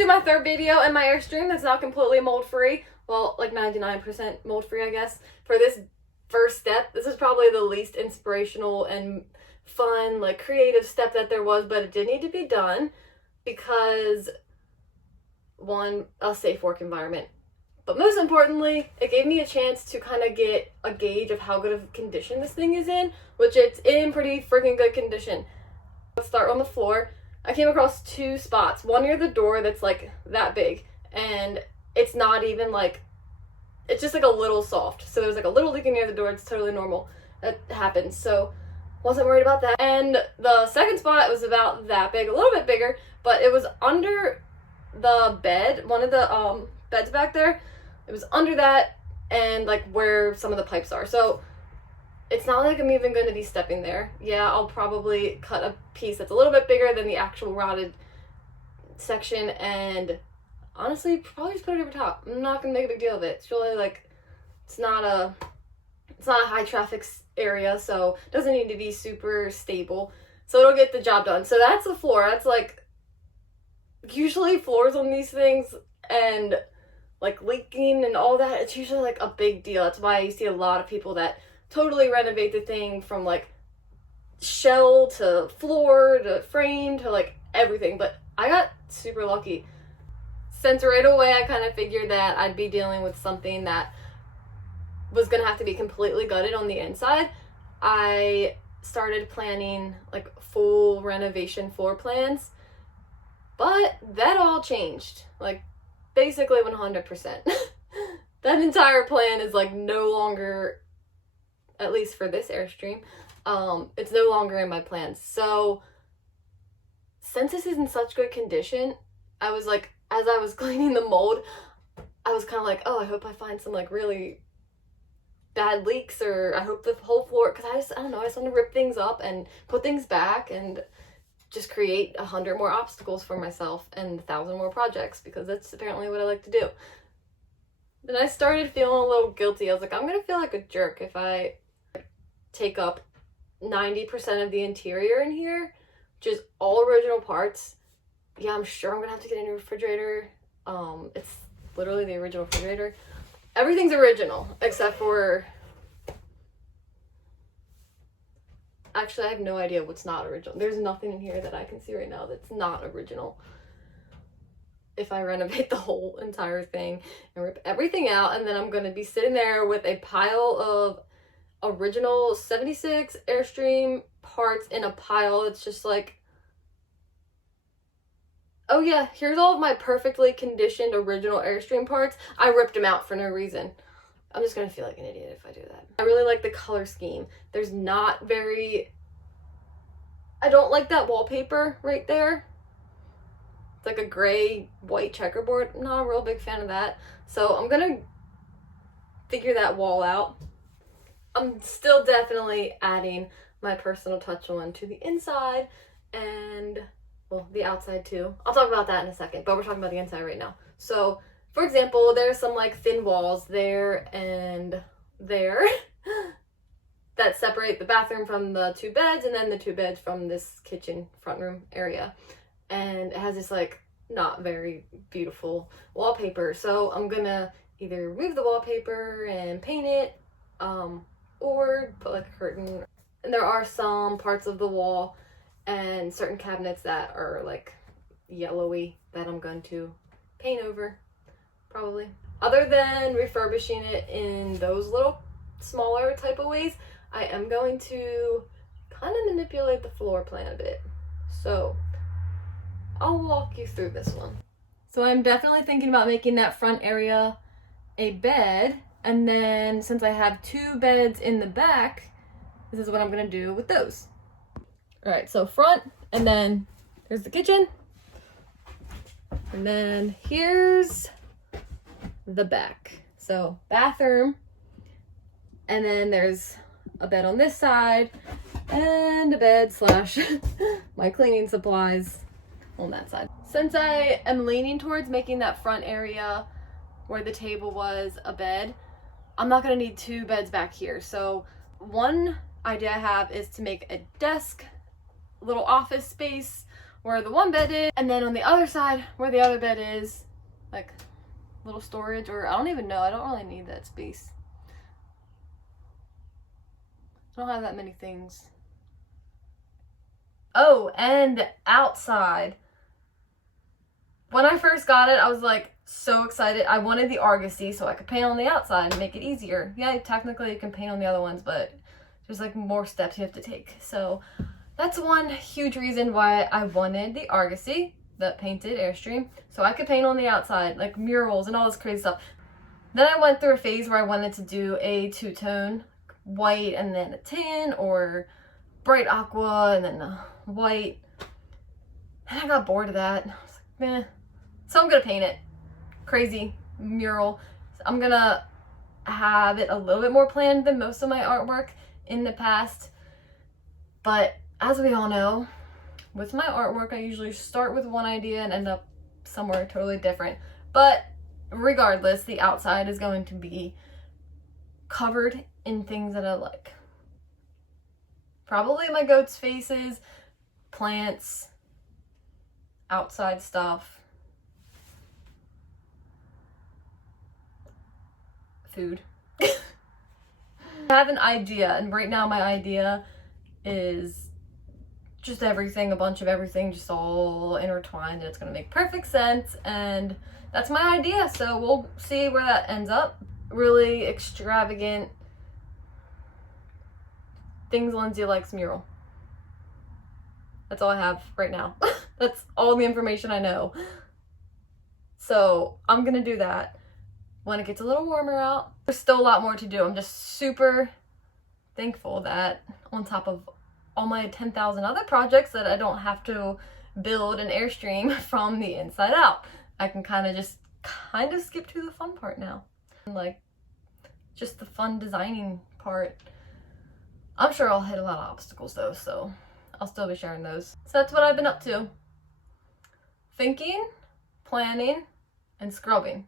to my third video in my Airstream that's not completely mold free. Well, like 99% mold free, I guess. For this first step, this is probably the least inspirational and fun, like creative step that there was, but it did need to be done because, one, a safe work environment. But most importantly, it gave me a chance to kind of get a gauge of how good of condition this thing is in, which it's in pretty freaking good condition. Let's start on the floor. I came across two spots, one near the door that's like that big, and it's not even like, it's just like a little soft. So there's like a little leaking near the door. It's totally normal. That happens. So wasn't worried about that. And the second spot was about that big, a little bit bigger, but it was under the bed, one of the beds back there. It was under that and like where some of the pipes are. So it's not like I'm even going to be stepping there. Yeah, I'll probably cut a piece that's a little bit bigger than the actual rotted section and honestly probably just put it over top. I'm not going to make a big deal of it. It's really like, it's not a high traffic area, so it doesn't need to be super stable. So it'll get the job done. So that's the floor. That's like, usually floors on these things and like leaking and all that, it's usually like a big deal. That's why you see a lot of people that totally renovate the thing from like shell to floor to frame to like everything. But I got super lucky. Since right away I kind of figured that I'd be dealing with something that was gonna have to be completely gutted on the inside, I started planning like full renovation floor plans. But that all changed, like basically 100%. That entire plan is like no longer, at least for this Airstream, it's no longer in my plans. So since this is in such good condition, I was like, as I was cleaning the mold, I was kind of like, oh, I hope I find some like really bad leaks, or I hope the whole floor, because I don't know, I just want to rip things up and put things back and just create 100 more obstacles for myself and 1,000 more projects, because that's apparently what I like to do. Then I started feeling a little guilty. I was like, I'm gonna feel like a jerk if I take up 90% of the interior in here, which is all original parts. Yeah, I'm sure I'm gonna have to get a new refrigerator. It's literally the original refrigerator. Everything's original except for, actually I have no idea what's not original. There's nothing in here that I can see right now that's not original. If I renovate the whole entire thing and rip everything out, and then I'm going to be sitting there with a pile of original 76 Airstream parts in a pile that's just like, oh yeah, here's all of my perfectly conditioned original Airstream parts. I ripped them out for no reason. I'm just gonna feel like an idiot if I do that. I really like the color scheme. There's not very, I don't like that wallpaper right there. It's like a gray white checkerboard. I'm not a real big fan of that. So I'm gonna figure that wall out. I'm still definitely adding my personal touch on to the inside and, well, the outside too. I'll talk about that in a second, but we're talking about the inside right now. So, for example, there's some like thin walls there and there that separate the bathroom from the two beds, and then the two beds from this kitchen front room area. And it has this like not very beautiful wallpaper. So I'm gonna either remove the wallpaper and paint it, or put like a curtain. And there are some parts of the wall and certain cabinets that are like yellowy that I'm going to paint over, probably. Other than refurbishing it in those little smaller type of ways, I am going to kind of manipulate the floor plan a bit. So I'll walk you through this one. So I'm definitely thinking about making that front area a bed, and then since I have two beds in the back, this is what I'm gonna do with those. All right, so front, and then there's the kitchen, and then here's the back. So bathroom, and then there's a bed on this side, and a bed slash my cleaning supplies on that side. Since I am leaning towards making that front area where the table was a bed, I'm not gonna need two beds back here. So one idea I have is to make a desk, little office space where the one bed is, and then on the other side where the other bed is, like little storage, or I don't even know, I don't really need that space. I don't have that many things. Oh, and outside. When I first got it, I was like so excited. I wanted the Argosy so I could paint on the outside and make it easier. Yeah, technically you can paint on the other ones, but there's like more steps you have to take. So that's one huge reason why I wanted the Argosy, the painted Airstream, so I could paint on the outside, like murals and all this crazy stuff. Then I went through a phase where I wanted to do a two-tone, white and then a tan, or bright aqua and then a white. And I got bored of that. I was like, meh. So I'm gonna paint it. Crazy mural. I'm gonna have it a little bit more planned than most of my artwork in the past. But as we all know, with my artwork, I usually start with one idea and end up somewhere totally different. But regardless, the outside is going to be covered in things that I like. Probably my goats' faces, plants, outside stuff, food. I have an idea, and right now my idea is just everything, a bunch of everything, just all intertwined, and it's gonna make perfect sense, and that's my idea, so we'll see where that ends up. Really extravagant things Lindsey likes mural. That's all I have right now. That's all the information I know. So I'm gonna do that when it gets a little warmer out. There's still a lot more to do. I'm just super thankful that on top of all my 10,000 other projects that I don't have to build an Airstream from the inside out. I can kind of skip to the fun part now. Like, just the fun designing part. I'm sure I'll hit a lot of obstacles though, so I'll still be sharing those. So that's what I've been up to. Thinking, planning, and scrubbing.